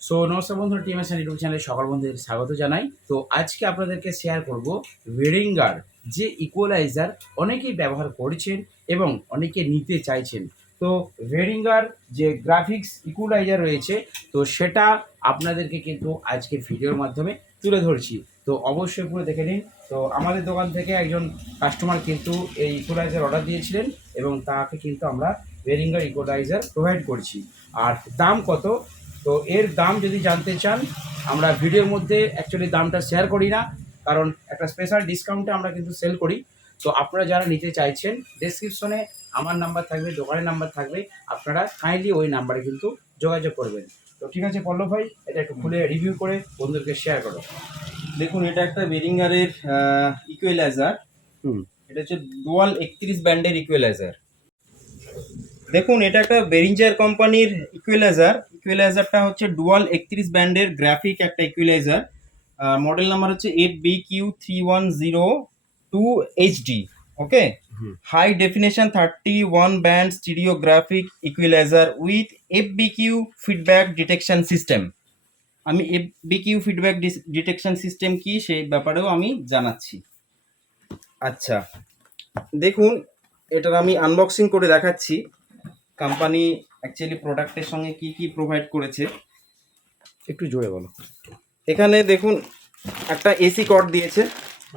So নমস্কার বন্ধুরা team S YouTube চ্যানেলে সকল বন্ধুদের স্বাগত জানাই। তো আজকে আপনাদেরকে শেয়ার করব ওয়েরিঙ্গার যে ইকুয়ালাইজার অনেকেই ব্যবহার করছেন এবং অনেকে নিতে চাইছেন। তো ভেরিঙ্গার যে গ্রাফিক্স ইকুয়ালাইজার রয়েছে, তো সেটা আপনাদেরকে কিন্তু আজকে ভিডিওর মাধ্যমে তুলে ধরছি। তো অবশ্যই পুরো দেখে নিন। তো আমাদের দোকান থেকে একজন কাস্টমার কিন্তু এই ইকুয়ালাইজার অর্ডার দিয়েছিলেন এবং তাকে কিন্তু আমরা ভেরিঙ্গার ইকুয়ালাইজার প্রোভাইড করছি। আর দাম কত? তো এর দাম যদি জানতে চান আমরা ভিডিওর মধ্যে অ্যাকচুয়ালি দামটা শেয়ার করি না কারণ একটা স্পেশাল ডিসকাউন্টে আমরা কিন্তু সেল করি। তো আপনারা যারা নিতে চাইছেন ডেসক্রিপশনে আমার নাম্বার থাকবে দোকানের নাম্বার থাকবে আপনারা কাইন্ডলি ওই নাম্বারে কিন্তু যোগাযোগ করবেন। তো ঠিক আছে পল্লব ভাই এটা একটু খুলে রিভিউ করে বন্ধুদেরকে শেয়ার করো। দেখুন এটা একটা বেরিঙ্গারের ইকুয়েলাইজার হুম। এটা হচ্ছে ডুয়াল একত্রিশ ব্যান্ডের ইকুয়েলাইজার দেখুন এটা একটা বেরিঞ্জার কোম্পানির ইকুয়েলাইজার ইকুয়েলাইজারটা হচ্ছে ডুয়াল একত্রিশ ব্যান্ডের গ্রাফিক একটা ইকুয়েলাইজার মডেল নাম্বার হচ্ছে eight B Q three one zero two HD okay high definition thirty one band stereographic equalizer with F B Q feedback detection system আমি F B Q feedback detection system কি? সেই ব্যাপারেও আমি জানাচ্ছি। আচ্ছা দেখুন এটার আমি আনবক্সিং করে দেখাচ্ছি। কোম্পানি অ্যাকচুয়ালি প্রোডাক্টের সঙ্গে কি কি প্রোভাইড করেছে? একটু জোরে বলো। এখানে দেখুন একটা এসি কর্ড দিয়েছে।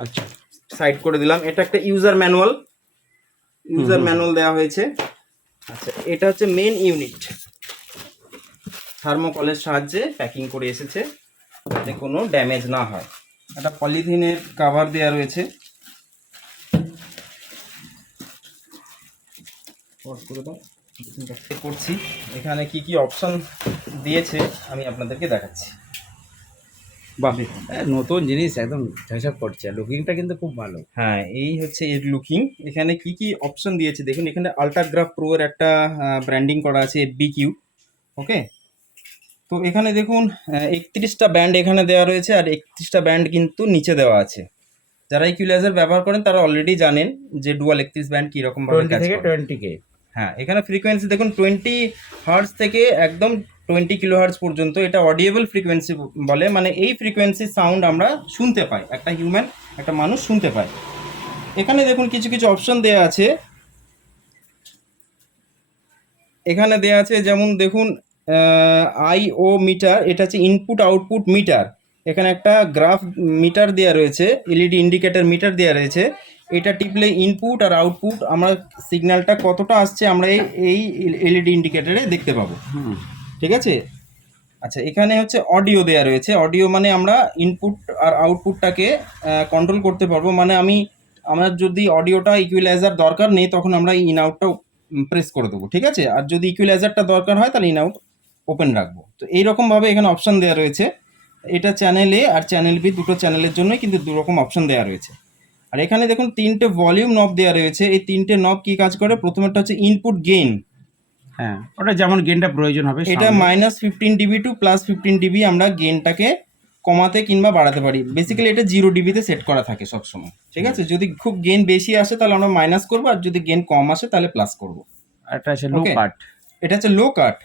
আচ্ছা। সাইড করে দিলাম। এটা একটা ইউজার ম্যানুয়াল ইউজার ম্যানুয়াল দেওয়া হয়েছে। আচ্ছা এটা হচ্ছে মেন ইউনিট থার্মোকলের সাহায্যে প্যাকিং করে এসেছে যাতে কোনো ড্যামেজ না হয়। একটা পলিথিনের কাভার দেওয়া রয়েছে। করে দাও। চেক করছি। এখানে কি কি অপশন দিয়েছে আমি আপনাদেরকে দেখাচ্ছি। বাহ নতুন জিনিস একদম ঝাঁঝাপ করছে। লুকিংটা কিন্তু খুব ভালো। হ্যাঁ এই হচ্ছে এর লুকিং এখানে কি কি অপশন দিয়েছে? দেখুন এখানে আল্ট্রাগ্রাফ প্রো এর একটা ব্র্যান্ডিং করা আছে বি কিউ ওকে তো এখানে দেখুন একত্রিশটা ব্যান্ড এখানে দেওয়া রয়েছে আর একত্রিশটা ব্যান্ড কিন্তু নিচে দেওয়া আছে। যারা ইকুইলাইজার ব্যবহার করেন তারা অলরেডি জানেন যে ডুয়াল একত্রিশ ব্যান্ড কীরকম থেকে টোয়েন্টি কে হ্যাঁ এখানে ফ্রিকোয়েন্সি দেখুন টোয়েন্টি হার্স থেকে একদম টোয়েন্টি কিলো হার্স পর্যন্ত এটা অডিয়েবল ফ্রিকোয়েন্সি বলে মানে এই ফ্রিকোয়েন্সি সাউন্ড আমরা শুনতে পাই, একটা হিউম্যান একটা মানুষ শুনতে পায়। এখানে দেখুন কিছু কিছু অপশন দেওয়া আছে। এখানে দেওয়া আছে যেমন দেখুন আই ও মিটার এটা হচ্ছে ইনপুট আউটপুট মিটার এখানে একটা গ্রাফ মিটার দেওয়া রয়েছে এলইডি ইন্ডিকেটার মিটার দেওয়া রয়েছে। এটা টিপলে ইনপুট আর আউটপুট আমরা সিগন্যালটা কতটা আসছে আমরা এই এই এলইডি ইন্ডিকেটারে দেখতে পাবো। ঠিক আছে? আচ্ছা এখানে হচ্ছে অডিও দেওয়া রয়েছে। অডিও মানে আমরা ইনপুট আর আউটপুটটাকে কন্ট্রোল করতে পারব। মানে আমি আমার যদি অডিওটা ইকুইলাইজার দরকার নেই তখন আমরা ইন আউটটা প্রেস করে দেবো। ঠিক আছে? আর যদি ইকুইলাইজারটা দরকার হয় তাহলে ইন আউট ওপেন রাখব। তো এইরকমভাবে এখানে অপশান দেওয়া রয়েছে। এটা চ্যানেল এ আর চ্যানেল বি দুটো চ্যানেলের জন্যই কিন্তু দু রকম অপশন দেওয়া রয়েছে। আর এখানে দেখুন তিনটে ভলিউম নব দেওয়া রয়েছে। এই তিনটে নব কি কাজ করে? প্রথমেরটা হচ্ছে ইনপুট গেইন হ্যাঁ ওটা যেমন গেনটা প্রয়োজন হবে এটা minus fifteen dB to plus fifteen dB আমরা গেনটাকে কমাতে কিংবা বাড়াতে পারি। বেসিক্যালি এটা জিরো ডিবিতে সেট করা থাকে সবসময়। ঠিক আছে? যদি খুব গেন বেশি আসে তাহলে আমরা মাইনাস করব আর যদি গেন কম আসে তাহলে প্লাস করব। আর একটা আছে লো কাট এটা হচ্ছে লো কাট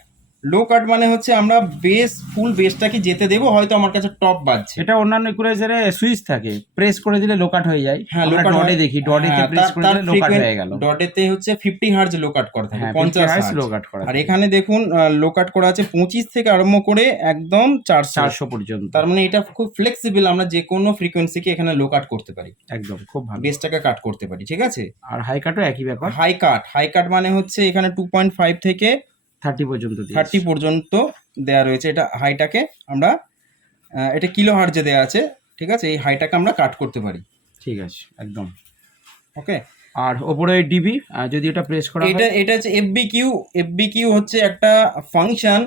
লো কাট মানে হচ্ছে আমরা বেস ফুল বেসটাকে যেতে দেবো হয়তো আমার কাছে টপ বাজছে। এটা অন্যান্য ইকুয়ালাইজারে সুইচ থাকে প্রেস করে দিলে লো কাট হয়ে যায়। হ্যাঁ লো কাট ডটে দেখি ডটেতে প্রেস করে দিলে লো কাট হয়ে গেল। ডটেতে হচ্ছে ফিফটি হার্জ লো কাট করা থাকে হ্যাঁ পঞ্চাশ পঞ্চাশ হার্জ লো কাট করা আর এখানে দেখুন লো কাট করা আছে পঁচিশ থেকে আরম্ভ করে একদম চারশো। চারশো পর্যন্ত। তার মানে এটা খুব ফ্লেক্সিবল আমরা যে কোনো ফ্রিকোয়েন্সিকে এখানে লো কাট করতে পারি। একদম খুব ভালো। বেসটাকে কাট করতে পারি ঠিক আছে? আর হাই কাটও একই ব্যাপার। হাই কাট হাই কাট মানে হচ্ছে এখানে টু পয়েন্ট ফাইভ থেকে থার্টি পর্যন্ত। থার্টি পর্যন্ত দেওয়া রয়েছে। এটা হাইটাকে আমরা এটা কিলো হার্জে দেওয়া আছে। ঠিক আছে? এই হাইটাকে আমরা কাট করতে পারি। ঠিক আছে। একদম। ওকে? আর ওপরে ডিবি যদি এটা প্রেস করা এটা এটা হচ্ছে এফবি কিউ এফবি কিউ হচ্ছে একটা ফাংশন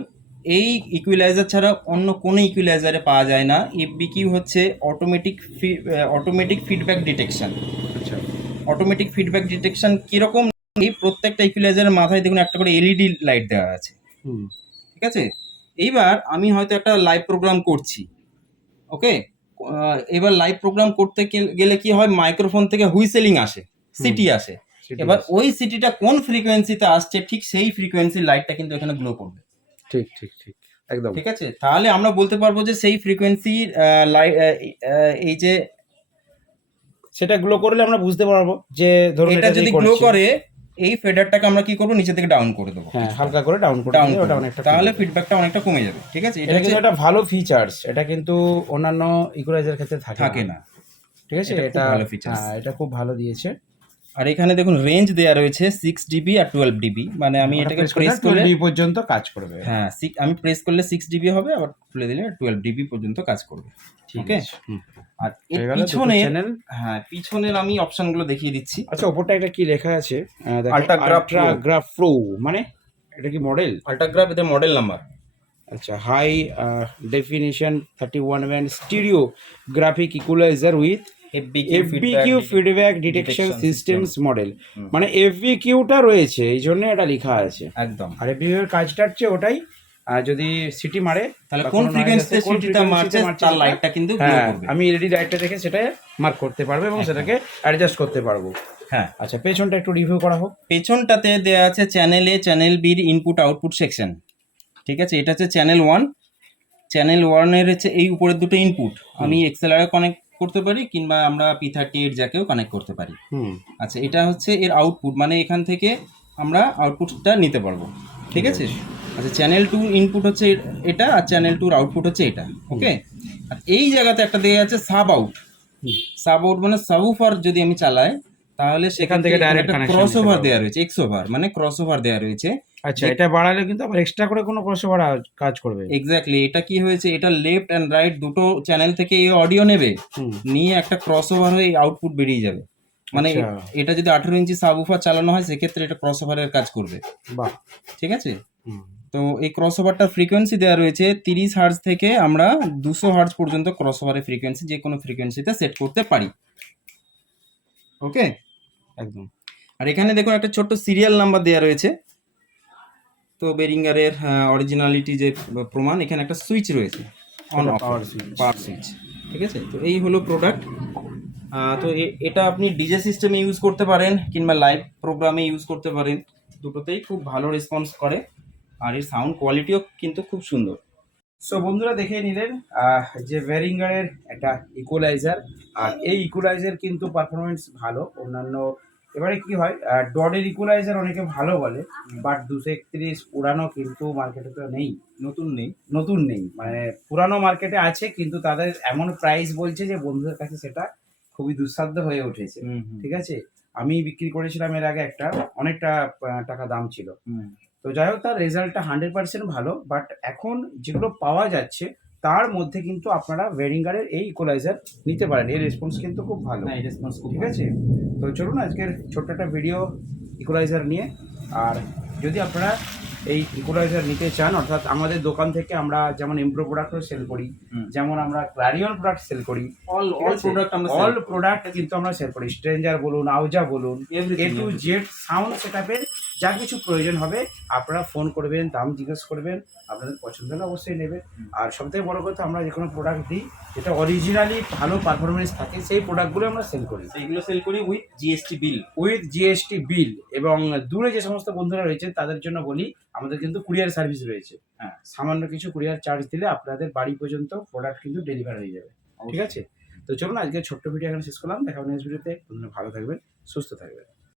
এই ইকুইলাইজার ছাড়া অন্য কোনো ইকুইলাইজারে পাওয়া যায় না। এফবি কিউ হচ্ছে অটোমেটিক অটোমেটিক ফিডব্যাক ডিটেকশন আচ্ছা। অটোমেটিক ফিডব্যাক ডিটেকশন কীরকম এই প্রত্যেকটা ইকুইলাইজারের মাথায় দেখুন একটা করে এলইডি লাইট দেওয়া আছে। ঠিক আছে? এইবার আমি হয়তো একটা লাইভ প্রোগ্রাম করছি। ওকে এবার লাইভ প্রোগ্রাম করতে গেলে কি হয়? মাইক্রোফোন থেকে হুইসেলিং আসে সিটি আসে। এবার ওই সিটিটা কোন ফ্রিকোয়েন্সিতে আসছে? ঠিক সেই ফ্রিকোয়েন্সির লাইটটা কিন্তু এখানে গ্লো করবে। ঠিক ঠিক ঠিক। একদম। ঠিক আছে? তাহলে আমরা বলতে পারব যে সেই ফ্রিকোয়েন্সির এই যে সেটা গ্লো করলে আমরা বুঝতে পারব যে ধরুন এটা যদি গ্লো করে এই ফেডারটাকে আমরা কি করব? নিচে থেকে ডাউন করে দেবো। হ্যাঁ হালকা করে ডাউন করে ডাউন ওটা অনেকটা তাহলে ফিডব্যাকটা অনেকটা কমে যাবে ঠিক আছে? এটা কিন্তু একটা ভালো ফিচার্স এটা কিন্তু অন্যান্য ইকুয়ালাইজার ক্ষেত্রে থাকে থাকে না। ঠিক আছে? এটা। হ্যাঁ এটা খুব ভালো দিয়েছে। আর এখানে দেখুন রেঞ্জ দেওয়া রয়েছে সিক্স ডিবি আর টুয়েলভ ডিবি মানে আমি এটাকে প্রেস করলে 12 পর্যন্ত কাজ করবে। হ্যাঁ আমি প্রেস করলে সিক্স ডিবি হবে আবার খুলে দিলে টুয়েলভ ডিবি পর্যন্ত কাজ করবে। ঠিক আছে। আর গেল পিছনে চ্যানেল হ্যাঁ পিছনের আমি অপশনগুলো দেখিয়ে দিচ্ছি। আচ্ছা ওপরটা একটা কি লেখা আছে। আল্ট্রাগ্রাফ প্রো মানে এটা কি মডেল আল্ট্রাগ্রাফ এদের মডেল নাম্বার আচ্ছা high definition thirty one stereo graphic equaliser with FBQ feedback detection systems model. মানে এফবিকিউটা রয়েছে এই জন্য এটা লেখা আছে। একদম। আর এফবিকিউ এর কাজটা হচ্ছে ওটাই আর যদি সিটি মারে তাহলে কোন ফ্রিকোয়েন্সিতে সিটিটা মারছে তার লাইটটা কিন্তু গ্লো হ্যাঁ করবে। আমি এলইডি লাইটটা দেখে সেটা মার্ক করতে পারব এবং সেটাকে অ্যাডজাস্ট করতে পারব। হ্যাঁ। আচ্ছা পেছনটা একটু রিভিউ করা হোক। পেছনটাতে দেওয়া আছে চ্যানেল এ চ্যানেল বির ইনপুট আউটপুট সেকশন ঠিক আছে? এটা হচ্ছে চ্যানেল ওয়ান চ্যানেল ওয়ানের হচ্ছে এই উপরের দুটো ইনপুট আমি এক্সেলারে কানেক্ট করতে পারি কিংবা আমরা পি থার্টি এইট জ্যাকেও কানেক্ট করতে পারি। আচ্ছা এটা হচ্ছে এর আউটপুট মানে এখান থেকে আমরা আউটপুটটা নিতে পারব। ঠিক আছে? আচ্ছা চ্যানেল টুর ইনপুট হচ্ছে এটা আর চ্যানেল টুর আউটপুট হচ্ছে এটা। ওকে আর এই জায়গাতে একটা দেওয়া আছে সাব আউট। সাব আউট মানে সাবউফার যদি আমি চালাই তাহলে সেখান থেকে থেকে direct একটা connection ক্রস ওভার পারব। দেওয়া রয়েছে এক্স ওভার মানে ক্রস ওভার দেওয়া রয়েছে। আচ্ছা এটা বাড়ালে কিন্তু আবার এক্সট্রা করে কোনো ক্রসওভার কাজ করবে। এক্স্যাক্টলি এটা কি হয়েছে এটা লেফট এন্ড রাইট দুটো চ্যানেল থেকে এই অডিও নেবে নিয়ে একটা ক্রস ওভার হয়ে আউটপুট বেরিয়ে যাবে। মানে আচ্ছা। এটা যদি আঠেরো ইঞ্চি সাবউফার চালানো হয় সেক্ষেত্রে এটা ক্রস ওভারের কাজ করবে। বাহ। ঠিক আছে? তো এই ক্রস ওভারটার ফ্রিকোয়েন্সি দেওয়া রয়েছে তিরিশ হার্জ থেকে আমরা দুশো হার্জ পর্যন্ত ক্রস ওভারের ফ্রিকোয়েন্সি যে কোনো ফ্রিকোয়েন্সিতে সেট করতে পারি। ওকে? একদম। আর এখানে দেখুন একটা ছোট্ট সিরিয়াল নাম্বার দেওয়া রয়েছে। তো বেরিঙ্গারের অরিজিনালিটি যে প্রমাণ এখানে একটা সুইচ রয়েছে। অন অফ পাওয়ার সুইচ ঠিক আছে? তো এই হলো প্রোডাক্ট তো এটা আপনি ডিজে সিস্টেমে ইউজ করতে পারেন কিংবা লাইভ প্রোগ্রামে ইউজ করতে পারেন। দুটোতেই খুব ভালো রেসপন্স করে। আর এর সাউন্ড কোয়ালিটিও কিন্তু খুব সুন্দর। সো বন্ধুরা দেখে নিলেন যে ভ্যারিঙ্গারের একটা ইকুয়ালাইজার আর এই ইকুয়ালাইজার কিন্তু পারফরমেন্স ভালো। অন্যান্য এবারে কি হয় ডডের ইকুয়ালাইজার অনেকে ভালো বলে বাট দুশো একত্রিশ পুরানো কিন্তু মার্কেটে তো নেই নতুন নেই নতুন নেই। মানে পুরানো মার্কেটে আছে কিন্তু তাদের এমন প্রাইস বলছে যে বন্ধুদের কাছে সেটা খুবই দুঃসাধ্য হয়ে উঠেছে। ঠিক আছে? আমি বিক্রি করেছিলাম এর আগে একটা অনেকটা টাকা দাম ছিল। তো যাই হোক তার রেজাল্টটা হান্ড্রেড পার্সেন্ট ভালো বাট এখন যেগুলো পাওয়া যাচ্ছে তার মধ্যে কিন্তু আপনারা ভেরিঙ্গারের এই ইকোলাইজার নিতে পারেন। এর রেসপন্স কিন্তু খুব ভালো। না এই রেসপন্স খুব ঠিক আছে? তো চলুন আজকের ছোট্ট একটা ভিডিও ইকোলাইজার নিয়ে আর যদি আপনারা এই ইকোলাইজার নিতে চান অর্থাৎ আমাদের দোকান থেকে আমরা যেমন ইমপ্রো প্রোডাক্টও সেল করি যেমন আমরা ক্লারিয়ন প্রোডাক্ট সেল করি অল অল প্রোডাক্ট আমরা অল প্রোডাক্ট কিন্তু আমরা সেল করি। স্ট্রেঞ্জার বলুন আউজা বলুন এ টু জেড সাউন্ড সেটআপের যা কিছু প্রয়োজন হবে আপনারা ফোন করবেন দাম জিজ্ঞেস করবেন আপনাদের পছন্দ হলে অবশ্যই নেবেন। আর সবথেকে বড় কথা আমরা যে কোনো প্রোডাক্ট দিই যেটা অরিজিনালি ভালো পারফরমেন্স থাকে সেই প্রোডাক্টগুলো আমরা সেল করি। সেইগুলো সেল করি with GST bill with GST bill এবং দূরে যে সমস্ত বন্ধুরা রয়েছে তাদের জন্য বলি আমাদের কিন্তু কুরিয়ার সার্ভিস রয়েছে। হ্যাঁ। সামান্য কিছু কুরিয়ার চার্জ দিলে আপনাদের বাড়ি পর্যন্ত প্রোডাক্ট কিন্তু ডেলিভার হয়ে যাবে। ঠিক আছে? তো চলুন আজকে ছোট্ট ভিডিও এখানে শেষ করলাম। দেখা হবে নেক্সট ভিডিওতে ভালো থাকবেন সুস্থ থাকবেন।